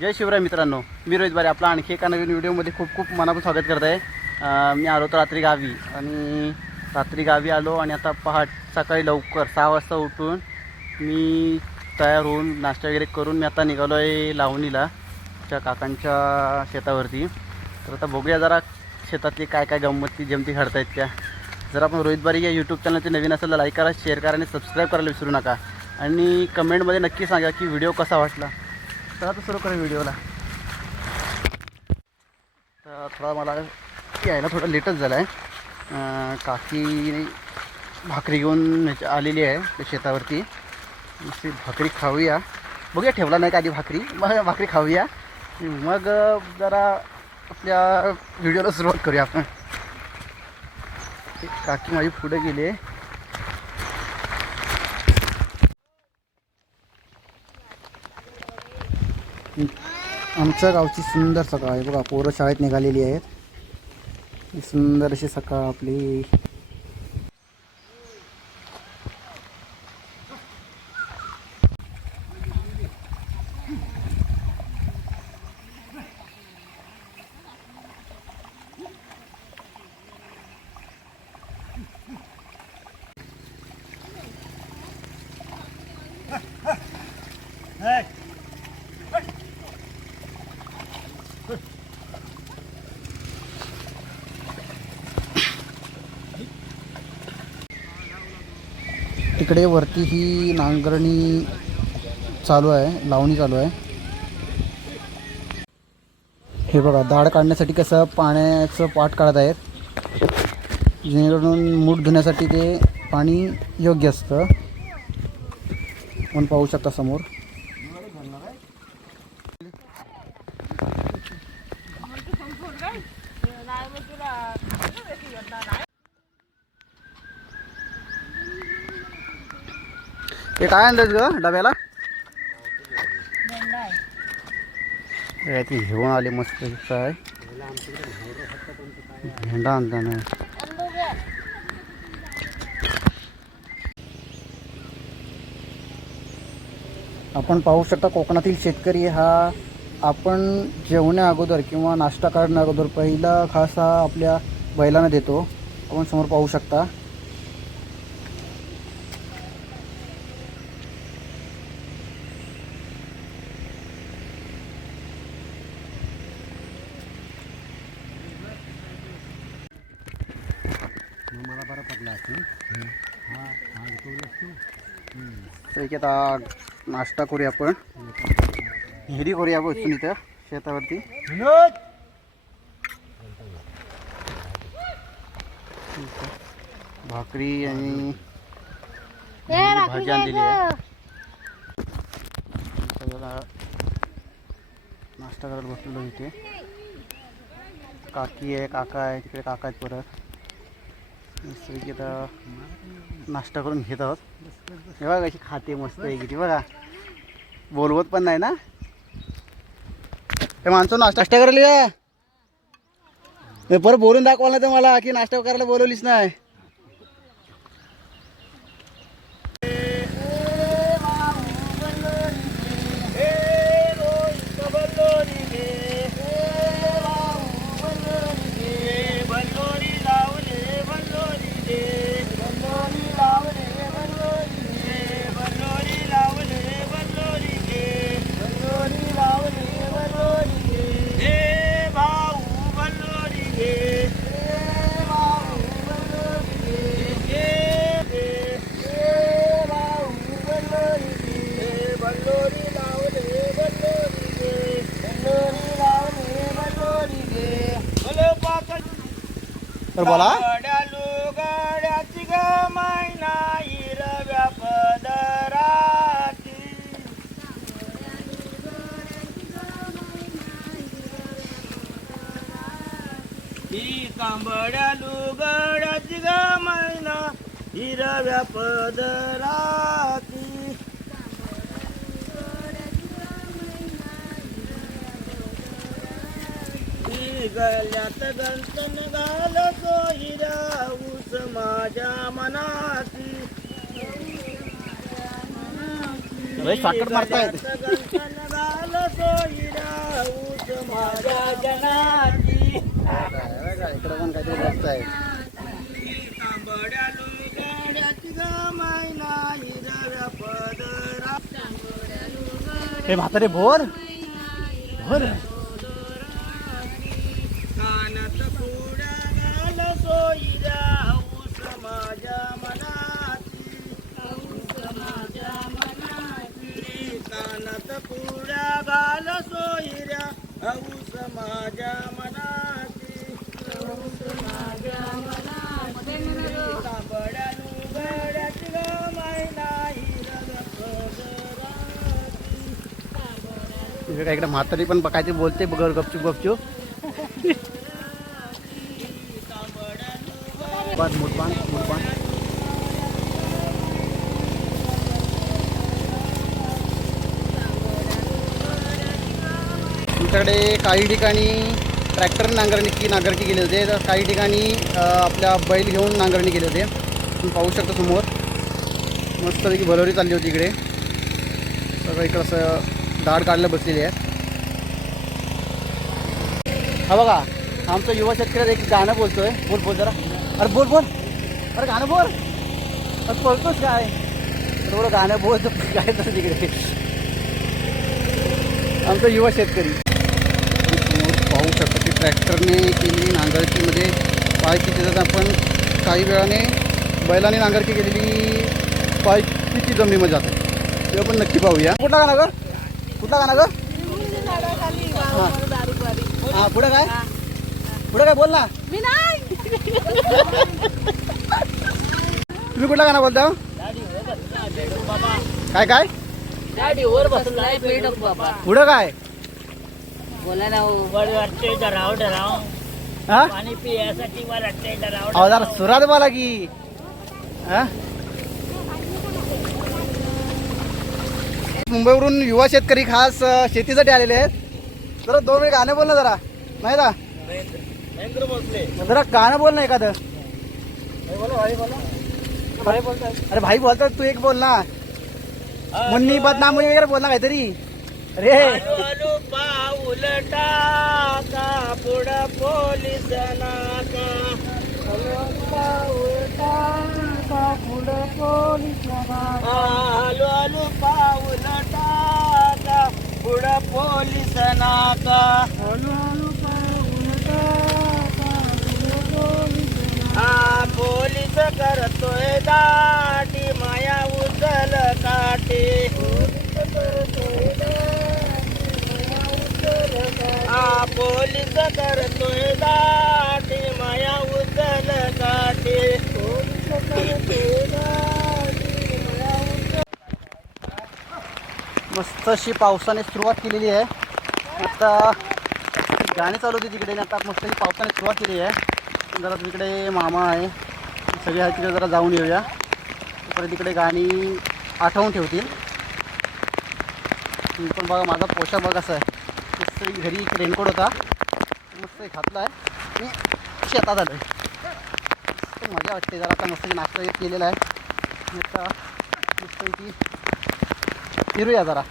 जय शिवराय मित्रांनो. मी रोहित बारे आपला आणखी एका नवीन व्हिडिओमध्ये खूप खूप मनापासून स्वागत करत आहे मी आलो होतो रात्री गावी आणि रात्री गावी आलो आणि आता पहाट सकाळी लवकर सहा वाजता उठून मी तयार होऊन नाश्ता वगैरे करून मी आता निघालो आहे लावणीला त्या काकांच्या शेतावरती. तर आता बघूया जरा शेतातली काय काय गंमती जमती घडतायत त्या. जर आपण रोहित बारी या यूट्यूब चॅनलचे नवीन असेल तर लाईक करा शेअर करा आणि सबस्क्राईब करायला विसरू नका. आणि कमेंटमध्ये नक्की सांगा की व्हिडिओ कसा वाटला. तर आता सुरू करू व्हिडिओला. तर थोडा मला यायला थोडं लेटच झालं आहे काकी भाकरी घेऊन ह्याच्या- आलेली आहे त्या शेतावरती. नुसती भाकरी खाऊया. बघूया ठेवला नाही का आधी भाकरी? मग भाकरी खाऊया. मग जरा आपल्या व्हिडिओला सुरुवात करूया आपण. काकी माझी पुढे गेली आमच्या गावची सुंदर सकाळ आहे. बघा पोरं शाळेत निघालेली आहेत. सुंदर अशी सकाळ आपली. तिकडे वरती ही नांगरणी चालू आहे लावणी चालू आहे. हे बघा दाढ काढण्यासाठी कसं पाण्याचं पाट काढत आहेत. जेणेकरून मूठ धुण्यासाठी ते पाणी योग्य असतं. आपण पाहू शकता समोर. हे काय आणलं ग डब्याला? ते घेऊन आले मस्त काय? झेंडा आणताना आपण पाहू शकता कोकणातील शेतकरी हा आपण जेवण्या अगोदर किंवा नाश्ता करण्या अगोदर पहिला खास हा आपल्या बैलांना देतो. आपण समोर पाहू शकता मला इथे आता नाश्ता करूया आपण. हिरी करूया बसून इथं शेतावरती. भाकरी आणि भाजी आणलेली आहे. सगळ्याला नाश्ता करायला बसलेलो इथे. काकी आहे काका आहे तिकडे काका आहेत परत. मस्तपैकी आता नाश्ता करून घेत आहोत. हे बघा अशी खाते मस्त आहे किती बघा. बोलवत पण नाही ना. हे माणसं नाश्ता नाश्ता करायला या परत बोलून दाखवायला तर मला की नाश्ता करायला बोलवलीच नाही. तर बोला. गाड्याची ग मैना हिरव्या पदराची. ही कांबड्या लुगड्याची ग मैना हिरव्या हिराऊस माझ्या मनाची साखर मारता येते हिराऊस हे म्हातारे भोर. भोर. इकडे काय इकडे म्हातारी पण बघायची बोलते बघ गपचूप गपचूप. बाद मुठबाण मुरपान तुमच्याकडे काही ठिकाणी ट्रॅक्टर नांगरणी नांगरकी नांगरणी होते तर काही ठिकाणी आपल्या बैल घेऊन नांगरणी केले होते. तुम्ही पाहू शकता समोर. मस्तपैकी भरोरी चालली होती इकडे. सगळं इकडं असं दाढ काढलं बसलेली आहे. हा बघा आमचा युवा शेतकरी एक गाणं बोलतोय. बोल बोल जरा. अरे बोल बोल. अरे गाणं बोल. अरे बोलतोच काय? थोडं गाणं बोल काय तर तिकडे. आमचा युवा शेतकरी. पाहू शकतो की ट्रॅक्टरने केलेली नांगरकीमध्ये पाय किती जातात. आपण काही वेळाने बैलाने नांगरकी केलेली पाय किती जमिनीमध्ये जातात. ते आपण नक्की पाहूया. कुठला गाणं कुठला गाणं ग? हा. पुढे काय? पुढे काय बोल ना. तुम्ही कुठला गाणं बोलता? काय काय? पुढं काय? बोला ना डराव डराव हा पाणी अहो जरा सुरात बोला की. हा? मुंबईवरून युवा शेतकरी खास शेतीसाठी आलेले आहेत. जरा दोन वेळ गाणं बोल ना जरा. नाही का? जरा गाणं बोल ना एखादं. अरे भाई बोलतात तू एक बोल ना. मुन्नी बदनामी वगैरे बोल ना काहीतरी. अरे. आलू आलू पाऊल टाका पोलीस नाका. पोलीस हा पोलीस करतोय दाटी माया उचल काठी. हा पोलीस करतोय दाटी माया उचल काठी. मस्त अशी पावसाने सुरुवात केलेली आहे. आता गाणी चालू होती तिकडे आता मस्त अशी पावसाने सुरुवात केली आहे. जरा तिकडे मामा आहे सगळे आहे तिकडे जरा जाऊन येऊया. परत तिकडे गाणी आठवून ठेवतील. मी पण बघा माझा पोशाख बघा कसा आहे. मस्त घरी एक रेनकोट होता. मस्त घातला आहे. मी शेतात आलो आहे मजा वाटते जरा आता मस्त नाश्ता एक केलेला आहे. आणि आता मस्तपैकी फिरूया जरा.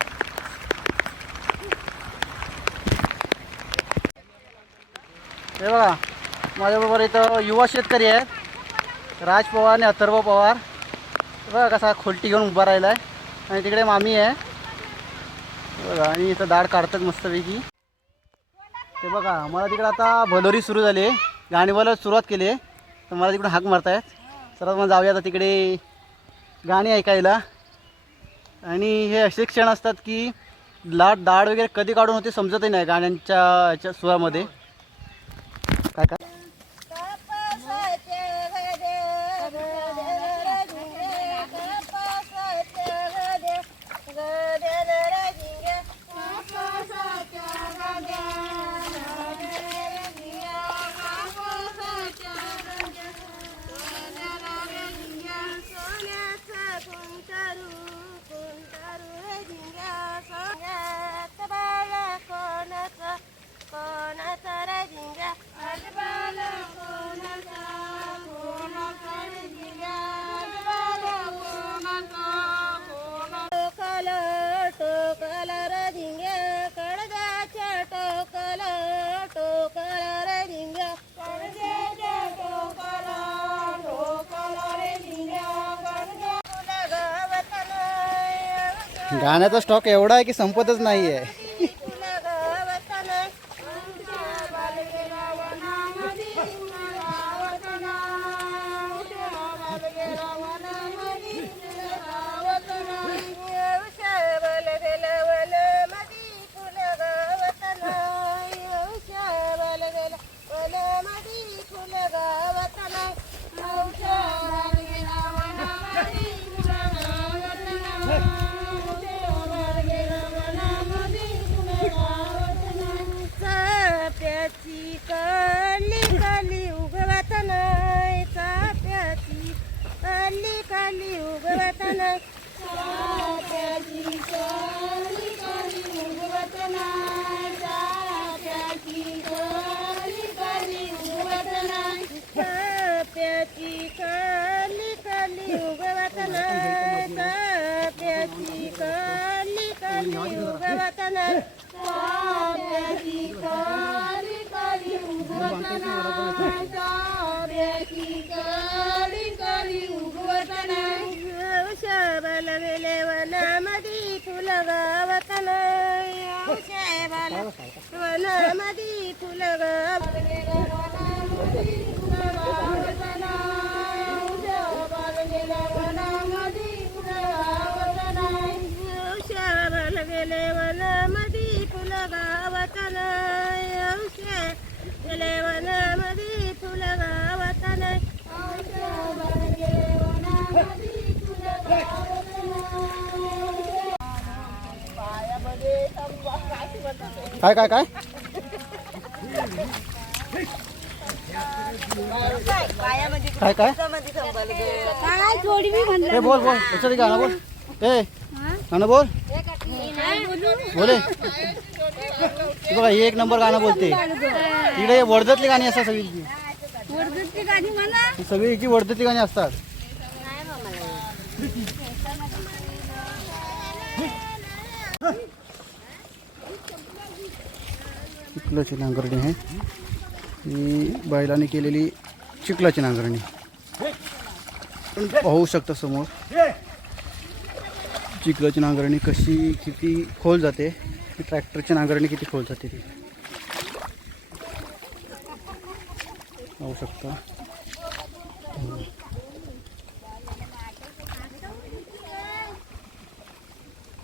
हे बघा माझ्याबरोबर इथं युवा शेतकरी आहेत. राज पवार आणि अथर्व पवार. बघा कसा खोलटी घेऊन उभा राहिला आहे आणि तिकडे मामी आहे. बघा आणि इथं दाढ काढतात मस्तपैकी. ते बघा मला तिकडे आता भलोरी सुरू झाली. आहे गाणी बोलायला सुरुवात केली. आहे तर मला तिकडे हाक मारतायत. सर्वात मग जाऊया आता तिकडे गाणी ऐकायला. आणि हे असे क्षण असतात की लाट दाढ वगैरे कधी काढून होते समजतही नाही गाण्यांच्या याच्या सुरामध्ये. काय गाण्याचा स्टॉक एवढा आहे की संपतच नाही आहे काय काय काय? काय काय? काय जोडी मी म्हणलं ए बोल बोल. गाणं बोल. ए गाणं बोल. बोले बघा ही एक नंबर गाणं बोलते. इकडे वर्धतली गाणी असतात सगळी वरदूची गाणी म्हणा. सगळी वर्धतली गाणी असतात. चिखलाची नांगरणी आहे. ही बैलाने केलेली चिखलाची नांगरणी. पाहू शकता समोर. चिखलाची नांगरणी कशी किती खोल जाते. ट्रॅक्टरची नांगरणी किती खोल जाते ती. पाहू शकता.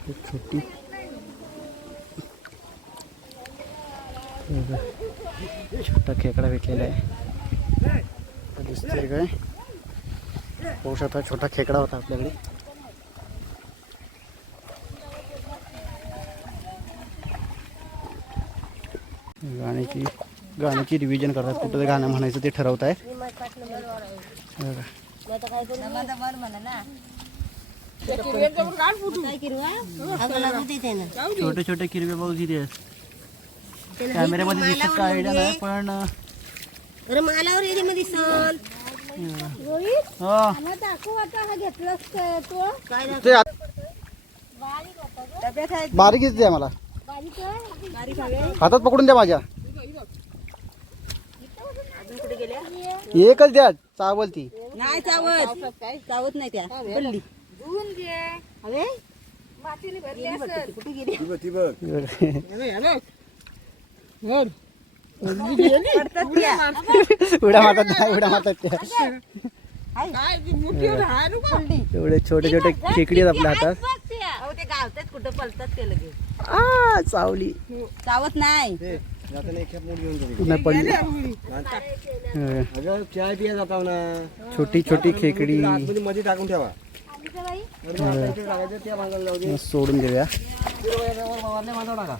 एक छोटी छोटा खेकडा भेटलेला आहे. दिसतोय काय पाहू शकता छोटा खेकडा होता आपल्याकडे. गाण्याची गाण्याची रिव्हिजन करतात. कुठं ते गाणं म्हणायचं ते ठरवत आहेत छोटे छोटे किरवे बघू किती आहेत. कॅमेऱ्यामध्ये दिसत काय आयडिया नाही पण अरे मालावर एरी मध्ये सण हा. दाखवू आता हा घेतलास काय तो? काय ते आत- डब्यात आहे? बारीकच द्या मला. बारीक आहे? बारीक हातात पकडून द्या माझ्या. अजून कुठे गेल्या? एकच द्या चावल ती. नाही चावत. चावत नाही त्या. पडली हवे मातीने भरली असेल. कुठे गेली. उड्या मारतात. नाही उड्या मारतात त्या. एवढे छोटे छोटे खेकडी आहेत आपल्या हातात. अहो ते गावतात कुठं पलतात ते लगेच. आ चावली चावत नाही. पडली. हा. चाय पिया जाता ना छोटी छोटी खेकडी. मध्ये टाकून ठेवा. सोडून देऊया. टाका.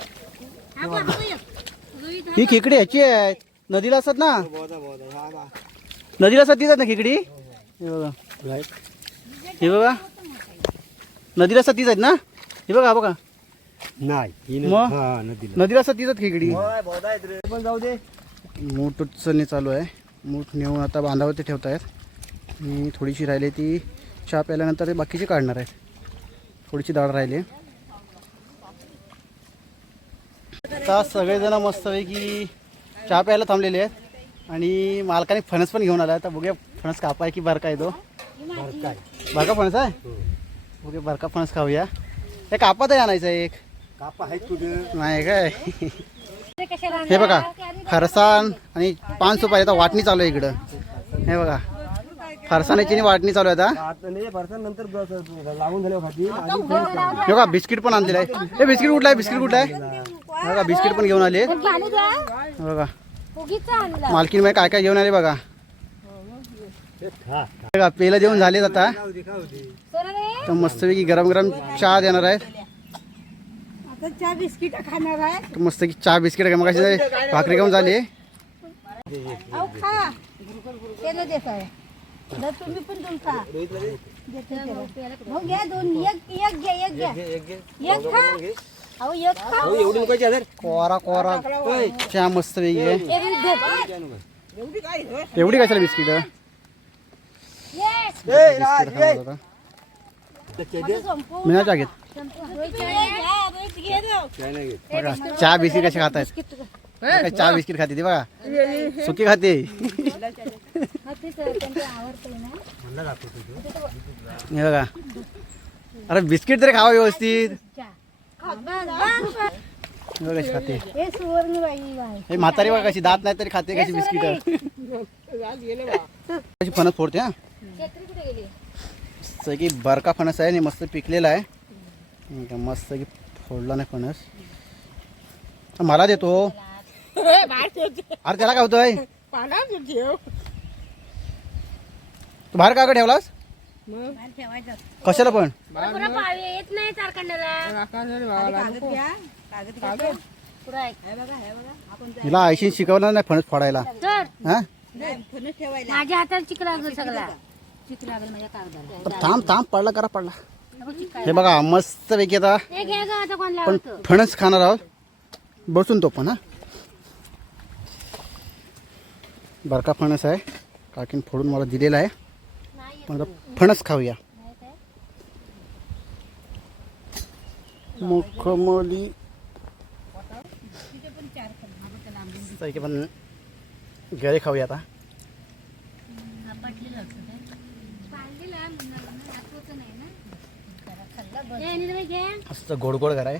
ही खेकडी ह्याची आहे. नदीला असतात ना? हा नदीला असतात तीच आहेत ना खेकडी? हे बघा. हे बघा. नदीला असतात तीच आहेत ना? हे बघा बघा. नाही नदीला. असतात तीच आहेत खेकडी. पण जाऊ दे मूठ उचलणे चालू आहे. मूठ नेऊन आता बांधावरती ठेवत आहेत आणि थोडीशी राहिली ती चहा प्यायल्यानंतर ते बाकीचे काढणार आहेत. थोडीशी डाळ राहिली. आता सगळेजण मस्तपैकी चहा प्यायला थांबलेले आहेत. आणि मालकाने फणस पण घेऊन आला आता बघूया फणस कापाय की बारका आहे तो. बारका फणस आहे? बघूया बारका फणस खाऊया. हे कापातही आणायचं एक. कापा आहेत तुझं नाही काय? हे बघा फरसाण आणि पाच सुपारी. आता वाटणी चालू आहे इकडं. हे बघा फरसाण्याची वाटणी चालू आहे आता. हे बघा बिस्किट पण आणलेलं आहे. हे बिस्किट कुठलं आहे? बिस्किट कुठलं आहे? बघा बिस्किट पण घेऊन आले. बघा. मालकीन मध्ये काय काय घेऊन आले बघा. बघा पेलं झालेत आता. तर मस्तपैकी गरम गरम चहा देणार आहेत. चहा बिस्किट खाणार आहे. मस्त की चहा बिस्किट मग भाकरी घेऊन झाली. तुम्ही पण अहो एवढी कोरा. कोरा चहा मस्त वेगळी आहे. एवढी कशाला बिस्किट? मिळा चहा घेत. ना. बघा चहा बिस्किट कसे खात आहेत काय चहा बिस्किट खाते ती बघा. सुकी खाते. हे बघा. अरे बिस्किट तरी खावा व्यवस्थित. हे खाते. हे सुवर्णबाई हे म्हातारी बघा कशी दात नाही तरी खाते कशी बिस्किट. कशी फणस फोडते हा? मस्त की बरका फणस आहे आणि मस्त पिकलेला आहे. का मस्त की फोडला नाही फणस. मला देतो. अरे त्याला काय होतंय? तू बाहेर का ठेवलास? कशाला पण? येत नाही कारखान्याला कागद घ्या. कागद घ्या बघा बघा. आपण जा- हिला आयशीन शिकवलं नाही फणस फोडायला. हा? नाही, फणस ठेवायला. माझ्या हातात चिक लागलं सगळा. चिक लागलं माझ्या कागदाला. तर थांब थांब पडला करा पडला. हे बघा मस्त पैकी आता हे घे ग आता कोण पण लावतं फणस खाणार आहोत. बसून तो पण हा. बरका फणस आहे. काकीन फोडून मला दिलेला आहे. पण आता फणस खाऊया. मुखमली. पैकी पण गरे खाऊया आता. हे मस्त गोड गोड घर आहे.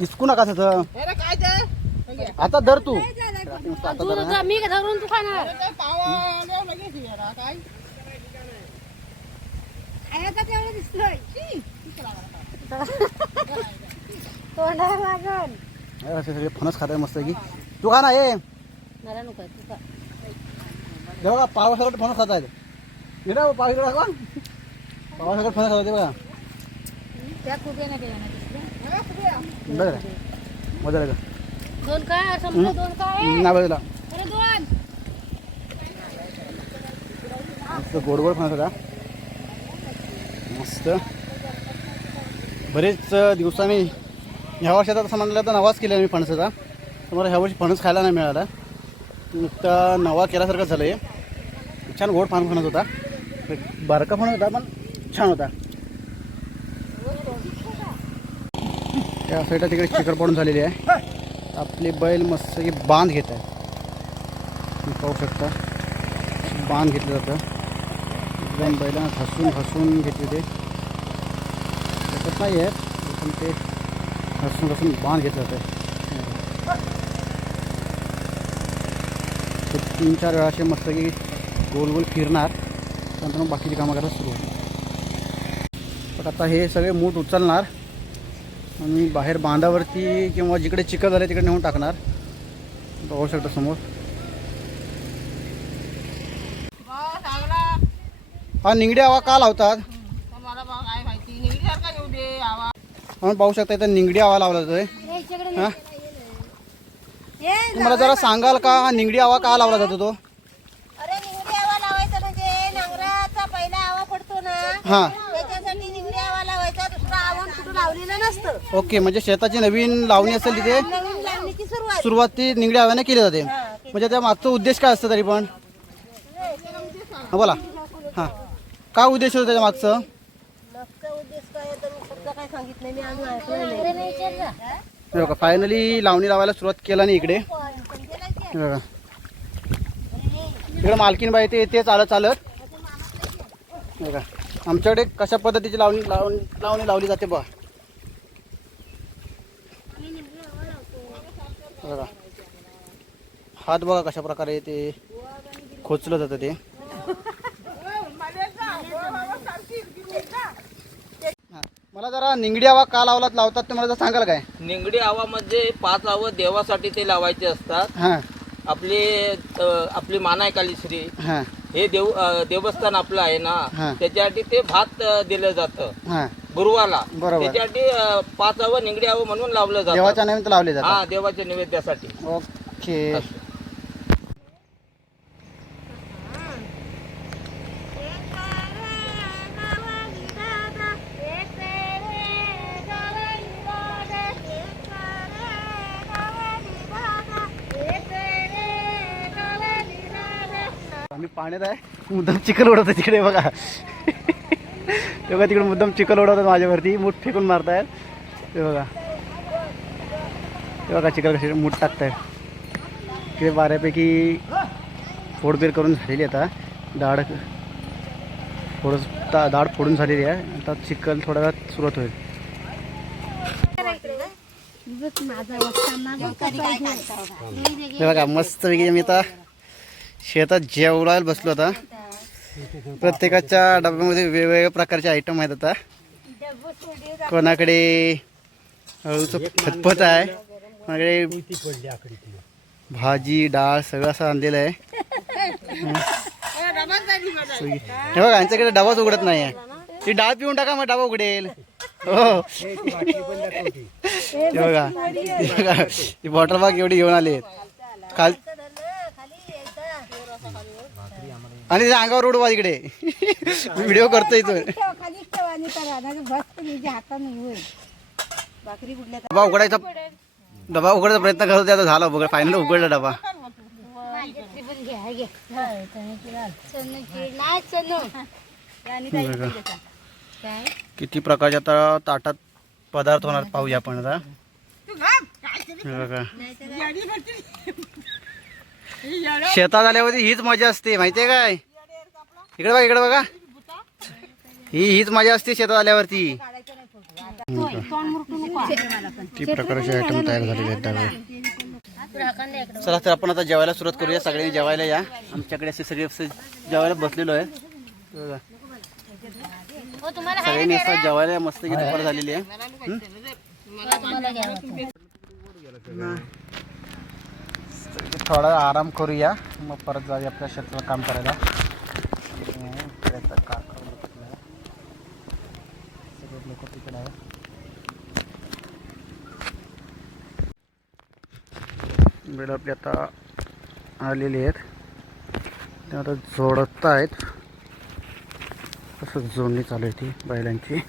इसकू नका त्याचं. आता धर तू. मी का धरून तू खाणार सगळे फणस खात मस्त की तू खा ना ये आहे, बघा पावासकट फणस खात आहेत हे ना पाव इकडे दाखवा पावासकट फणस खात होते बघा। त्या नाही. बरं मजा लागेल दोन काय संपलं दोन काय ना बाजूला अरे दोन! मस्त गोड गोड फणस होता. मस्त. बरेच दिवसांनी ह्या वर्षात असं म्हणलं तर नवाच केला मी फणसाचा. तर मला ह्या वर्षी फणस खायला नाही मिळाला. नुकता नवा केल्यासारखं झालं हे छान गोड फणस फणस होता. बारका पण होता पण छान होता. त्या साईडला तिकडे चिकर पडून झालेली आहे. आपले बैल मस्त की बांध घेत आहे. तुम्ही पाहू शकता. बांध घेतलं जातं. एकदम बैलांना हसून हसून घेतले ते. त्याच्यात नाही आहे पण ते हसून हसून बांध घेतलं जातं. ते तीन चार वेळा असे मस्त की गोल गोल फिरणार. त्यानंतर मग बाकीची कामं करायला सुरू होईल पण आता हे सगळे मूठ उचलणार आणि बाहेर बांधावरती किंवा जिकडे चिखल झाले तिकडे नेऊन टाकणार. बघू शकता समोर. हा निंगडे हवा का लावतात? आपण पाहू शकता इथं निंगडी आवा लावला जातोय. हे? हा मला जरा सांगाल का? हा निंगडी आवा का लावला जातो तो अरे निंगडी आवा लावायचा म्हणजे नांगराचा पहिला आवा पडतो ना हा. त्याच्यासाठी निंगडी आवा लावायचा दुसरा आवा कुठं लावलेलं नसतं. ओके म्हणजे शेताची नवीन लावणी असेल तिथे? नवीन लावणीची सुरुवात. सुरुवात ती निंगडी आव्याने केली जाते. म्हणजे त्या मागचा उद्देश काय असतं तरी पण? हा बोला. हां. काय उद्देश होतो त्याच्या मागचं? मागचा उद्देश काय आहे तर मी फक्त काय सांगितलं मी अजून ऐकलं नाही. हे? बघा फायनली लावणी लावायला सुरुवात केला नाही इकडे. हे बघा. इकडे मालकीन बाई ते येते चालत चालत. हे बघा. आमच्याकडे कशा पद्धतीची लावणी लावणी लावणी लावली जाते बघा. बघा. हात बघा कशा प्रकारे ते खोचलं जातं ते. मला जरा निंगडी आवा का लावलात लावतात ते मला जरा सांगाल काय? निंगडी आवामध्ये पाच आव देवासाठी ते लावायचे असतात. आपले आपली मानाय कालीश्री हां देव देवस्थान आपलं आहे. ना त्याच्यासाठी ते भात दिलं जातं. गुरुवाला. त्याच्यासाठी पाच आव निंगडी आव म्हणून लावलं जातं. देवाच्या लावले हा देवाच्या नैवेद्यासाठी. ओके. पाण्यात आहे. मुद्दाम चिखल उडवतो तिकडे बघा. तेव्हा तिकडे मुद्दाम चिखल उडवतात माझ्यावरती. मूठ फेकून मारतायत. ते बघा. ते बघा चिखल कशी मूठ टाकतायत. तिकडे बऱ्यापैकी फोडबीर करून झालेली आहे आता. दाढ फोड दा- दाढ फोडून झालेली आहे. आता चिखल थोड्या वेळात सुरुवात होईल. बघा बघा मस्तपैकी मी आता शेतात जेवणाला बसलो आता प्रत्येकाच्या डब्यामध्ये वेगवेगळ्या प्रकारचे आयटम आहेत आता. कोणाकडे हळूचं फतफत आहे कोणाकडे भाजी डाळ सगळं असं आणलेलं आहे. हे बघा यांच्याकडे डबाच उघडत नाही आहे ती डाळ पिऊन टाका मग डबा उघडेल. हो. बघा बघा ती बॉटल बाग एवढी घेऊन आली काल आणि त्या अंगावर उडवा इकडे मी व्हिडिओ करतो इथून खाली ठेवा आणि आणि नाही बस तुझ्या व्हिडिओ होईल भाकरी कुठल्या डबा उघडायचा डबा उघडायचा प्रयत्न करतो त्याचा आता झाला बघ फायनल उघडला डबा. किती प्रकारचे आता ताटात पदार्थ होणार पाहूया आपण आता. शेतात आल्यावरती हीच मजा असते माहितीये काय? इकडे बघा इकडे बघा. ही हीच मजा असते शेतात आल्यावरती. ती प्रकारचे आयटम तयार झालेले आहेत चला तर आपण आता जेवायला सुरुवात करूया. सगळ्यांनी जेवायला या. आमच्याकडे असे सगळे असे जेवायला बसलेलो आहे. सगळ्यांनी असं जेवायला मस्त की दुपार झालेली आहे? थोडा आराम करूया. मग परत जाऊया आपल्या शेताला काम करायला. सगळे लोक तिकडे आहे बेड आपली आता आलेली आहेत. ते आता जोडत आहेत. तसंच जोडणी चालू आहे ती बैलांची.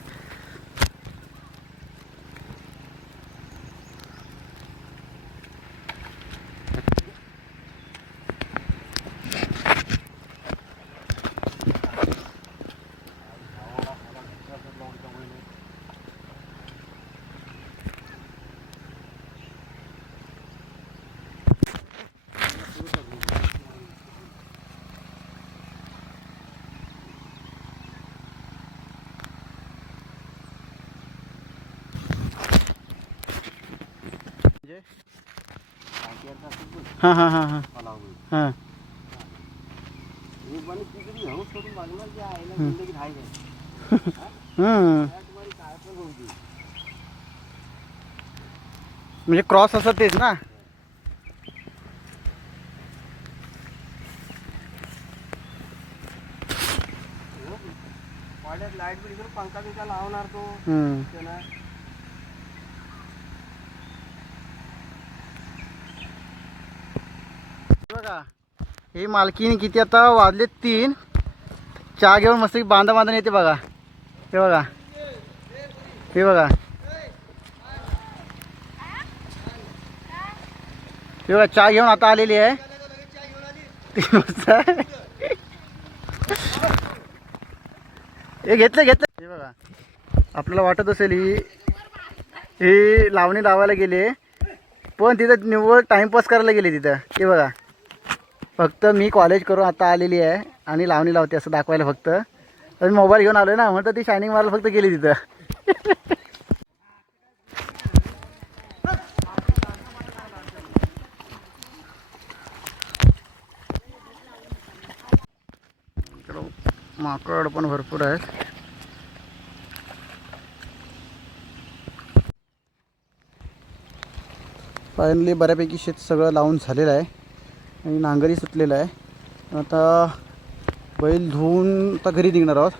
हां हां हां हां. हां. हं. म्हणजे क्रॉस असं तेच ना? लाइट बिल पंखा बिंखा लावणार तो हं. त्याला बघा. हे मालकीने किती आता वाजले तीन. चहा घेऊन मस्त बांधा बांधा येते बघा. हे बघा. हे बघा. हे बघा चहा घेऊन आता आलेली आहे. तीन वाजता हे घेतलं घेतलं. हे बघा. आपल्याला वाटत असेल ही ही लावणी लावायला गेली पण तिथं निव्वळ टाइमपास करायला गेली तिथं. हे बघा. फक्त मी कॉलेज करून आता आलेली आहे आणि लावणी लावते असं दाखवायला फक्त. तर मी मोबाईल घेऊन आलो ना म्हणतं ती शायनिंग मारायला फक्त गेली तिथं. माकड पण भरपूर आहेत. फायनली बऱ्यापैकी शेत सगळं लावून झालेलं आहे. आणि नांगरी सुटलेलं आहे. आता बैल धुवून आता घरी निघणार आहोत.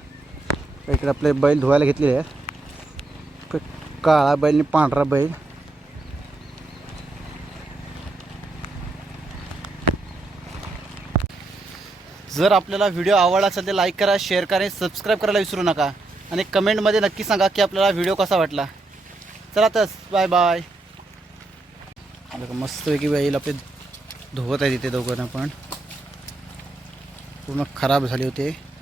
इकडे आपले बैल धुवायला घेतलेले आहेत. काळा बैल आणि पांढरा बैल. जर आपल्याला व्हिडिओ आवडला असेल तर लाईक करा शेअर करा आणि सबस्क्राईब करायला विसरू नका. आणि कमेंटमध्ये नक्की सांगा की आपल्याला व्हिडिओ कसा वाटला. चला तस बाय बाय. मस्तपैकी बैल आपले धुवत आहे तिथे दोघांना पण. पूर्ण खराब झाले होते.